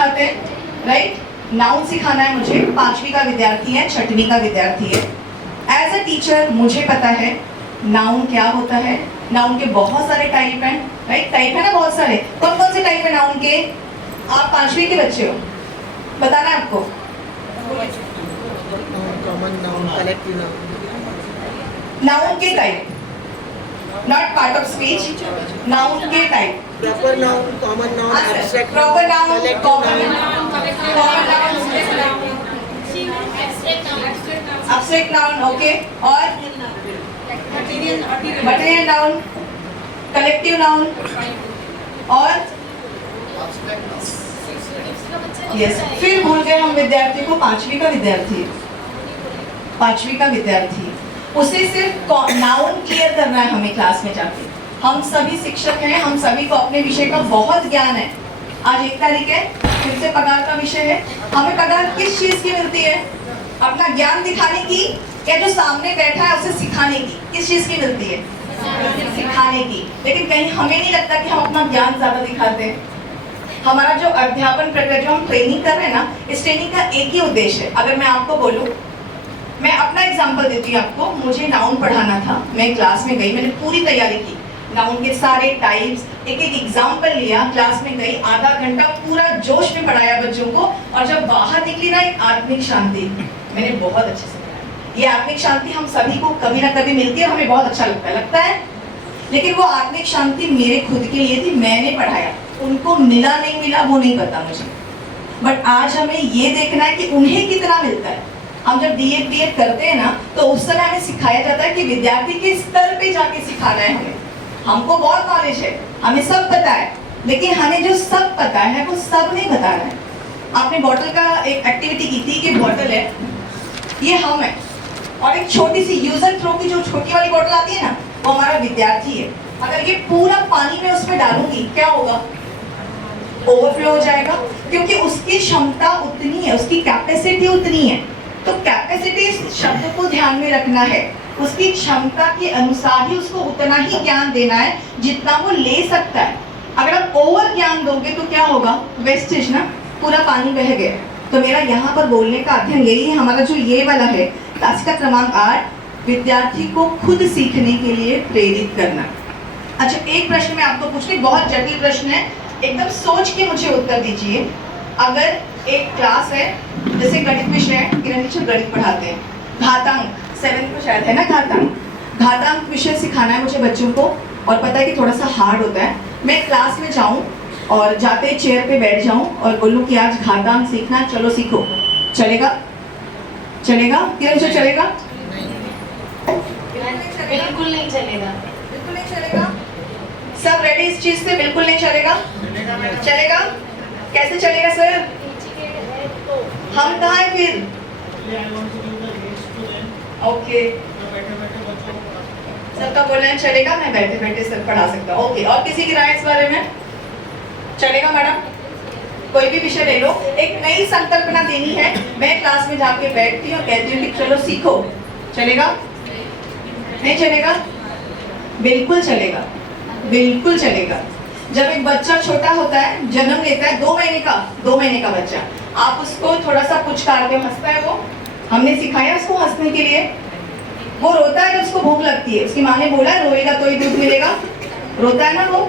सिखाते हैं, right? Noun सिखाना है मुझे, 5वीं का विद्यार्थी है, 6वीं का विद्यार्थी है। एज अ टीचर मुझे पता है नाउन क्या होता है। नाउन के बहुत सारे टाइप हैं, राइट? टाइप है ना बहुत सारे। कौन कौन से टाइप है नाउन के? आप 5वीं के बच्चे हो, बताना है आपको। Common noun, collective noun. Noun के type, not part of speech, noun के type. Proper noun, common noun, abstract proper noun, collective common noun, noun, abstract noun, okay. और मटेरियल नाउन, कलेक्टिव नाउन और यस। फिर भूल गए हम विद्यार्थी को, 5वीं का विद्यार्थी, 5वीं का विद्यार्थी, उसे सिर्फ नाउन क्लियर करना है हमें क्लास में जाके। हम सभी शिक्षक हैं, हम सभी को अपने विषय का बहुत ज्ञान है। आज 1 तारीख है, फिर से पगार का विषय है। हमें पगार किस चीज की मिलती है? अपना ज्ञान दिखाने की, या जो सामने बैठा है उसे सिखाने की? किस चीज की मिलती है? सिखाने की। लेकिन कहीं हमें नहीं लगता कि हम अपना ज्ञान ज्यादा दिखाते हैं। हमारा जो अध्यापन प्रक्रिया, जो हम ट्रेनिंग कर रहे हैं ना, इस ट्रेनिंग का एक ही उद्देश्य है। अगर मैं आपको बोलूं, मैं अपना एग्जांपल देती हूँ आपको। मुझे नाउन पढ़ाना था, मैं क्लास में गई, मैंने पूरी तैयारी की, नाउन के सारे टाइप्स, एक एक एग्जाम्पल लिया, क्लास में गई, आधा घंटा पूरा जोश में पढ़ाया बच्चों को। और जब बाहर निकली ना, एक आत्मिक शांति, मैंने बहुत अच्छे से पढ़ाया। ये आत्मिक शांति हम सभी को कभी ना कभी मिलती है, हमें बहुत अच्छा लगता है। लेकिन वो आत्मिक शांति मेरे खुद के लिए थी, मैंने पढ़ाया। उनको मिला नहीं मिला वो नहीं पता मुझे, बट आज हमें ये देखना है कि उन्हें कितना मिलता है। हम जब बीएड करते हैं ना, तो उस समय हमें सिखाया जाता है कि विद्यार्थी के स्तर पे जाके सिखाना है हमें। हमको बहुत नॉलेज है, हमें सब पता है, लेकिन हमें जो सब पता है वो सब नहीं बता रहा है। आपने बॉटल का एक एक्टिविटी की थी कि बॉटल है, ये हम है, और एक छोटी सी यूज एंड थ्रो की जो छोटी वाली बॉटल आती है ना, वो हमारा विद्यार्थी है। अगर ये पूरा पानी में उसमें डालूंगी, क्या होगा? ओवरफ्लो हो जाएगा, क्योंकि उसकी क्षमता उतनी है, उसकी कैपेसिटी उतनी है। तो कैपेसिटी शब्द को ध्यान में रखना है, उसकी क्षमता के अनुसार ही उसको उतना ही ज्ञान देना है जितना वो ले सकता है। अगर आप ओवर ज्ञान दोगे तो क्या होगा? वेस्टेज ना, पूरा पानी बह गया। तो मेरा यहाँ पर बोलने का अध्ययन यही है, हमारा जो ये वाला है क्लास का क्रमांक 8, विद्यार्थी को खुद सीखने के लिए प्रेरित करना। अच्छा, एक प्रश्न मैं आपको पूछ रही, बहुत जटिल प्रश्न है, एकदम सोच के मुझे उत्तर दीजिए। अगर एक क्लास है, जैसे गणित विषय है, किरण टीचर गणित पढ़ाते हैं, घातांक 7th में शायद है ना, घातांक विषय सिखाना है मुझे बच्चों को, और पता है कि थोड़ा सा हार्ड होता है। मैं क्लास में जाऊं और जाते ही चेयर पे बैठ जाऊं और बोलूं कि आज घातांक सीखना, चलो सीखो, चलेगा? चलेगा? किरण टीचर चलेगा? बिल्कुल नहीं चलेगा। बिल्कुल नहीं चलेगा। सब रेडी इस चीज से? बिल्कुल नहीं चलेगा। चलेगा? कैसे चलेगा सर? हम कहाँ हैं फिर? ओके, सर का बोलना है चलेगा, मैं बैठे बैठे सर पढ़ा सकता हूँ। ओके, और किसी की राय इस बारे में? चलेगा मैडम? कोई भी विषय ले लो, एक नई संकल्पना देनी है। मैं क्लास में जाके बैठती हूँ, कहती हूँ कि चलो सीखो, चलेगा? नहीं चलेगा? बिल्कुल चलेगा, बिल्कुल चलेगा। जब एक बच्चा छोटा होता है, जन्म लेता है, 2 महीने का बच्चा, आप उसको थोड़ा सा पुचकारते हो, हंसता है वो। हमने सिखाया उसको हंसने के लिए। वो रोता है जब उसको भूख लगती है, उसकी माँ ने बोला है रोएगा तो ही दूध मिलेगा, रोता है ना वो।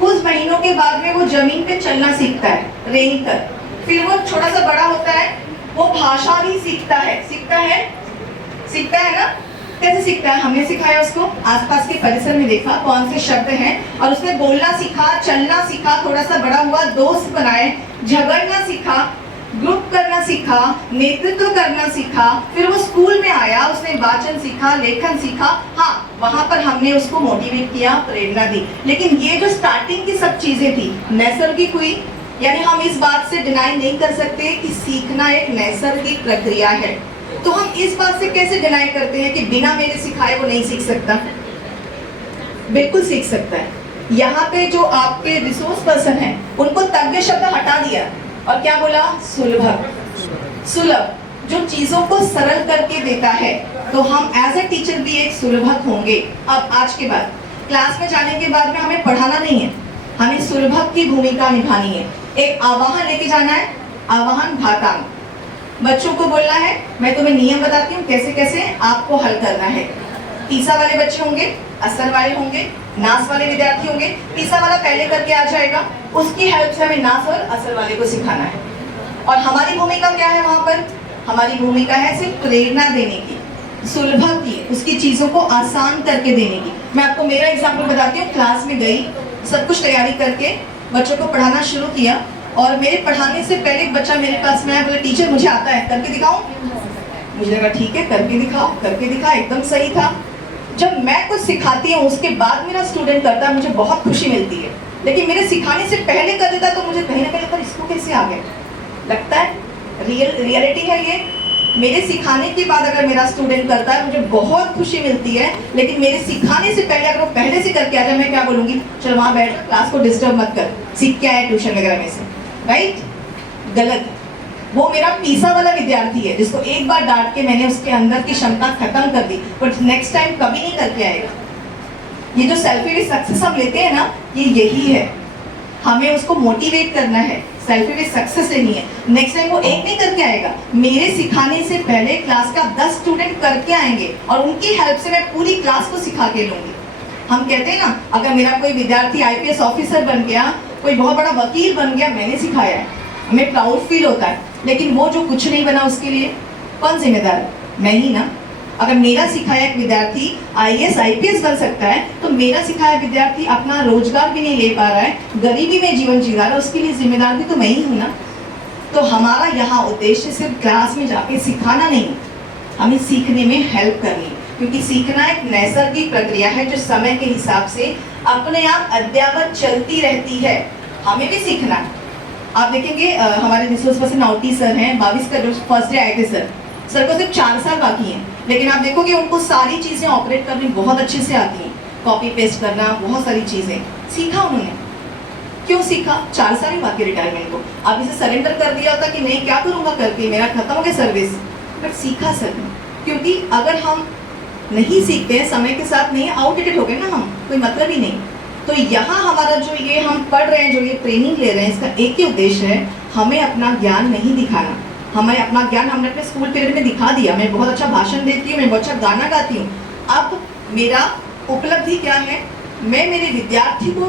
कुछ महीनों के बाद में वो जमीन पे चलना सीखता है, रेंग कर। फिर वो थोड़ा सा बड़ा होता है, वो भाषा भी सीखता है ना। कैसे सीखता है? हमने सिखाया उसको, आसपास के परिसर में देखा कौन से शब्द हैं, और उसने बोलना सीखा, चलना सीखा, थोड़ा सा बड़ा हुआ, दोस्त बनाए, झगड़ना सीखा, ग्रुप करना सीखा, नेतृत्व करना सीखा। फिर वो स्कूल में आया, उसने वाचन सीखा, लेखन सीखा। हाँ, वहां पर हमने उसको मोटिवेट किया, प्रेरणा दी। लेकिन ये जो स्टार्टिंग की सब चीजें थी, नैसर्गिक हुई। यानी हम इस बात से डिनाई नहीं कर सकते कि सीखना एक नैसर्गिक प्रक्रिया है। तो हम इस बात से कैसे डिनाई करते हैं कि बिना मेरे सिखाए वो नहीं सीख सकता? बिल्कुल सीख सकता है। यहाँ पे जो आपके रिसोर्स पर्सन हैं, उनको तज्ञ शब्द हटा दिया और क्या बोला? सुलभ, जो चीजों को सरल करके देता है। तो हम एज ए टीचर भी एक सुलभक होंगे। अब आज के बाद क्लास में जाने के बाद में हमें पढ़ाना नहीं है, हमें सुलभक की भूमिका निभानी है। एक आवाहन लेके जाना है, आवाहन भातांग। बच्चों को बोलना है, मैं तुम्हें नियम बताती हूँ कैसे कैसे आपको हल करना है। तीसरा वाले बच्चे होंगे, असर वाले होंगे, नास वाले विद्यार्थी होंगे। तीसरा वाला पहले करके आ जाएगा, उसकी हेल्प से हमें नास और असर वाले को सिखाना है। और हमारी भूमिका क्या है वहां पर? हमारी भूमिका है सिर्फ प्रेरणा देने की, सुलभ की, उसकी चीजों को आसान करके देने की। मैं आपको मेरा एग्जाम्पल बताती हूँ। क्लास में गई, सब कुछ तैयारी करके बच्चों को पढ़ाना शुरू किया, और मेरे पढ़ाने से पहले एक बच्चा मेरे पास में आया, बोले टीचर मुझे आता है, करके दिखाऊं? मुझे लगा ठीक है, करके दिखाओ। करके दिखा, एकदम सही था। जब मैं कुछ सिखाती हूँ उसके बाद मेरा स्टूडेंट करता है, मुझे बहुत खुशी मिलती है। लेकिन मेरे सिखाने से पहले कर देता तो मुझे कहीं ना कहीं लगता है इसको कैसे आ गया, लगता है रियलिटी है ये। मेरे सिखाने के बाद अगर मेरा स्टूडेंट करता है मुझे बहुत खुशी मिलती है, लेकिन मेरे सिखाने से पहले अगर वो पहले से करके आ जाए, मैं क्या बोलूंगी, चलो वहां बैठ, क्लास को डिस्टर्ब मत कर, सीख के आया ट्यूशन वगैरह में से, राइट? गलत। वो मेरा पीसा वाला विद्यार्थी है जिसको एक बार डांट के मैंने उसके अंदर की क्षमता खत्म कर दी, बट नेक्स्ट टाइम कभी नहीं करके आएगा। ये जो सेल्फी सक्सेस हम लेते हैं ना, ये यही है। हमें उसको मोटिवेट करना है, सेल्फी विद सक्सेस लेनी है। नेक्स्ट टाइम वो एक नहीं करके आएगा, मेरे सिखाने से पहले क्लास का 10 स्टूडेंट करके आएंगे और उनकी हेल्प से मैं पूरी क्लास को सिखा के लूंगी। हम कहते हैं ना, अगर मेरा कोई विद्यार्थी आईपीएस ऑफिसर बन गया, कोई बहुत बड़ा वकील बन गया, मैंने सिखाया है, हमें प्राउड फील होता है। लेकिन वो जो कुछ नहीं बना उसके लिए कौन जिम्मेदार है? मैं ही ना। अगर मेरा सिखाया एक विद्यार्थी आईएएस आईपीएस बन सकता है, तो मेरा सिखाया विद्यार्थी अपना रोजगार भी नहीं ले पा रहा है, गरीबी में जीवन जी रहा है, उसके लिए जिम्मेदार भी तो मैं ही हूँ ना। तो हमारा यहाँ उद्देश्य सिर्फ क्लास में जाके सिखाना नहीं, हमें सीखने में हेल्प करनी, क्योंकि सीखना एक नैसर्गिक प्रक्रिया है जो समय के हिसाब से अपने आप अद्ययावत चलती रहती है। हमें भी सीखना है। आप देखेंगे हमारे रिसोर्स पर्सन नाउटी सर हैं, 22 का जो फर्स्ट डे आए थे सर को सिर्फ 4 साल बाकी हैं, लेकिन आप देखोगे उनको सारी चीज़ें ऑपरेट करनी बहुत अच्छे से आती हैं, कॉपी पेस्ट करना, बहुत सारी चीज़ें सीखा उन्होंने। क्यों सीखा? 4 साल ही बाकी रिटायरमेंट को। अब इसे सरेंडर कर दिया होता कि नहीं क्या करूँगा करके, मेरा खत्म हो गया सर्विस, बट सीखा सर ने। क्योंकि अगर हम नहीं सीखते हैं, समय के साथ नहीं, आउटडेटेड हो गए ना हम, कोई मतलब ही नहीं। तो यहाँ हमारा जो ये हम पढ़ रहे हैं, जो ये ट्रेनिंग ले रहे हैं, इसका एक ही उद्देश्य है, हमें अपना ज्ञान नहीं दिखाना। हमें अपना ज्ञान हमने अपने स्कूल पीरियड में दिखा दिया, मैं बहुत अच्छा भाषण देती हूँ, मैं बहुत अच्छा गाना गाती हूँ। अब मेरा उपलब्धि क्या है, मैं मेरे विद्यार्थी को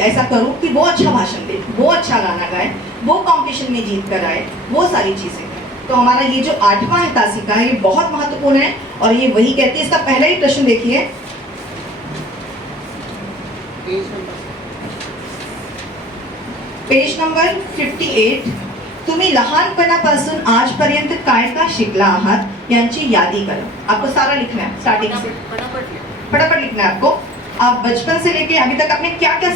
ऐसा करूँ कि वो अच्छा भाषण दे, वो अच्छा गाना गाए, वो कॉम्पिटिशन में जीत कर आए, वो सारी चीज़ें। तो हमारा ये जो 8वां है तासिका है, ये बहुत महत्वपूर्ण है, और ये वही कहती है। इसका पहला ही प्रश्न देखिए, पेज नंबर 58। तुम्ही लहानपणापासून आजपर्यंत काय का शिकला आहात यांची यादी करो। आपको सारा लिखना है, स्टार्टिंग से फटाफट लिखना है आपको। आप बचपन से लेके अभी तक आपने क्या क्या